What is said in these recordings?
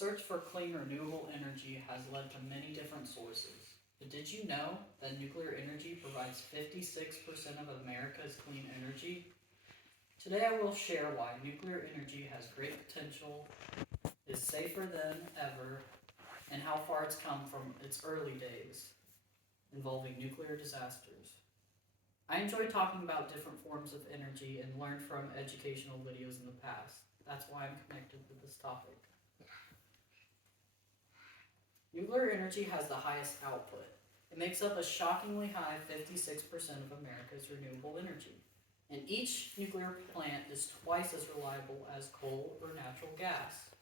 search for clean renewable energy has led to many different sources. But did you know that nuclear energy provides 56% of America's clean energy? Today I will share why nuclear energy has great potential, is safer than ever, and how far it's come from its early days involving nuclear disasters. I enjoy talking about different forms of energy and learned from educational videos in the past. That's why I'm connected to this topic. Nuclear energy has the highest output. It makes up a shockingly high 56% of America's renewable energy. And each nuclear plant is twice as reliable as coal or natural gas,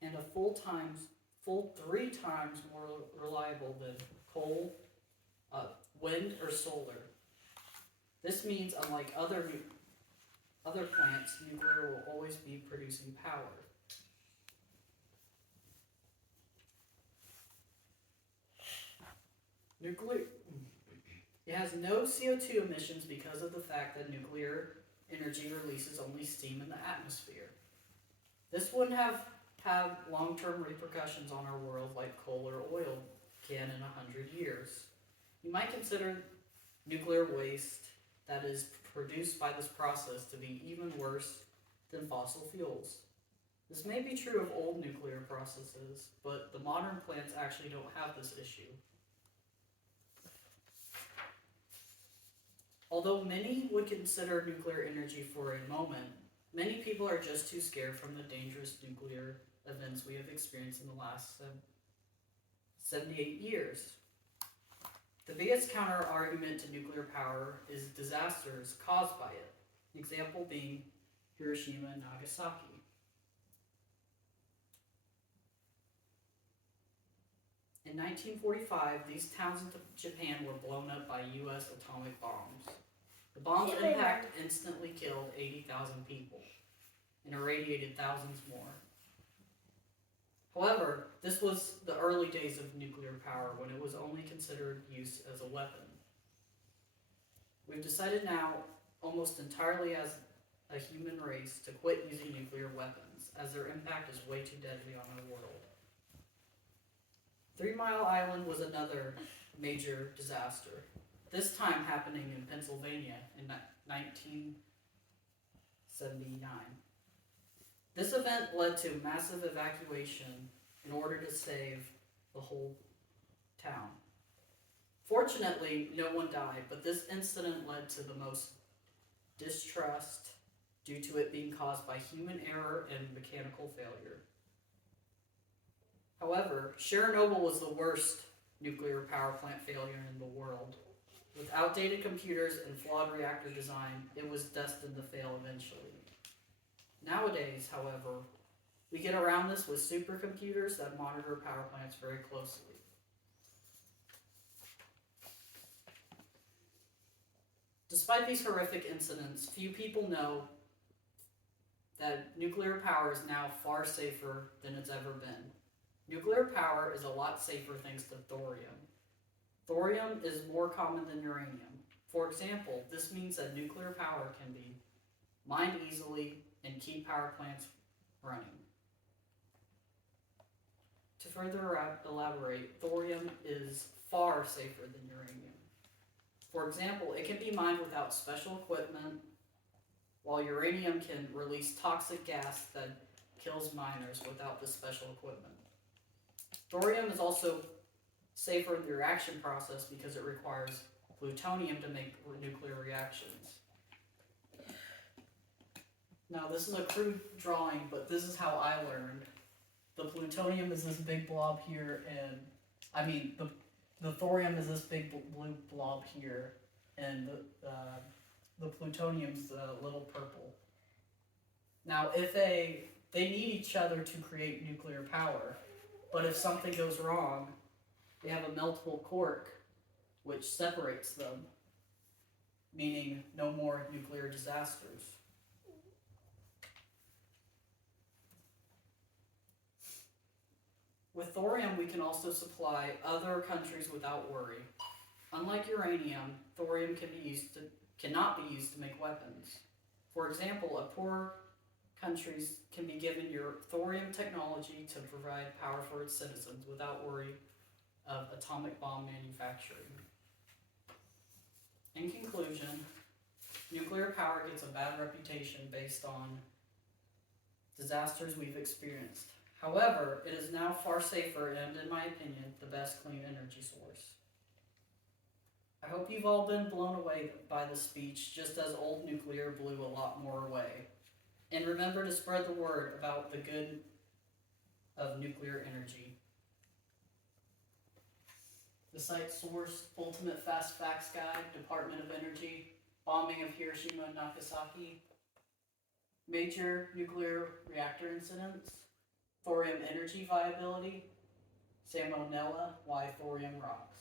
and a full 3 times more reliable than coal, wind, or solar. This means, unlike other plants, nuclear will always be producing power. It has no CO2 emissions because of the fact that nuclear energy releases only steam in the atmosphere. This wouldn't have long-term repercussions on our world like coal or oil can in 100 years. You might consider nuclear waste that is produced by this process to be even worse than fossil fuels. This may be true of old nuclear processes, but the modern plants actually don't have this issue. Although many would consider nuclear energy for a moment, many people are just too scared from the dangerous nuclear events we have experienced in the last 78 years. The biggest counter-argument to nuclear power is disasters caused by it, an example being Hiroshima and Nagasaki. In 1945, these towns in Japan were blown up by U.S. atomic bombs. The bomb's impact instantly killed 80,000 people and irradiated thousands more. However, this was the early days of nuclear power when it was only considered use as a weapon. We've decided now, almost entirely as a human race, to quit using nuclear weapons, as their impact is way too deadly on our world. 3 Mile Island was another major disaster, this time happening in Pennsylvania in 1979. This event led to massive evacuation in order to save the whole town. Fortunately, no one died, but this incident led to the most distrust due to it being caused by human error and mechanical failure. However, Chernobyl was the worst nuclear power plant failure in the world. With outdated computers and flawed reactor design, it was destined to fail eventually. Nowadays, however, we get around this with supercomputers that monitor power plants very closely. Despite these horrific incidents, few people know that nuclear power is now far safer than it's ever been. Nuclear power is a lot safer thanks to thorium. Thorium is more common than uranium. For example, this means that nuclear power can be mined easily and keep power plants running. To further elaborate, thorium is far safer than uranium. For example, it can be mined without special equipment, while uranium can release toxic gas that kills miners without this special equipment. Thorium is also safer in the reaction process because it requires plutonium to make nuclear reactions. Now, this is a crude drawing, but this is how I learned. The plutonium is this big blob here, and the thorium is this big blue blob here, and the plutonium's the little purple. Now, they need each other to create nuclear power, but if something goes wrong, they have a meltable cork which separates them, meaning no more nuclear disasters. With thorium, we can also supply other countries without worry. Unlike uranium, thorium cannot be used to make weapons. For example, a poor countries can be given your thorium technology to provide power for its citizens without worry of atomic bomb manufacturing. In conclusion, nuclear power gets a bad reputation based on disasters we've experienced. However, it is now far safer and, in my opinion, the best clean energy source. I hope you've all been blown away by this speech, just as old nuclear blew a lot more away. And remember to spread the word about the good of nuclear energy. The site source, Ultimate Fast Facts Guide, Department of Energy, Bombing of Hiroshima and Nagasaki, Major Nuclear Reactor Incidents, Thorium Energy Viability, Salmonella, Why Thorium Rocks.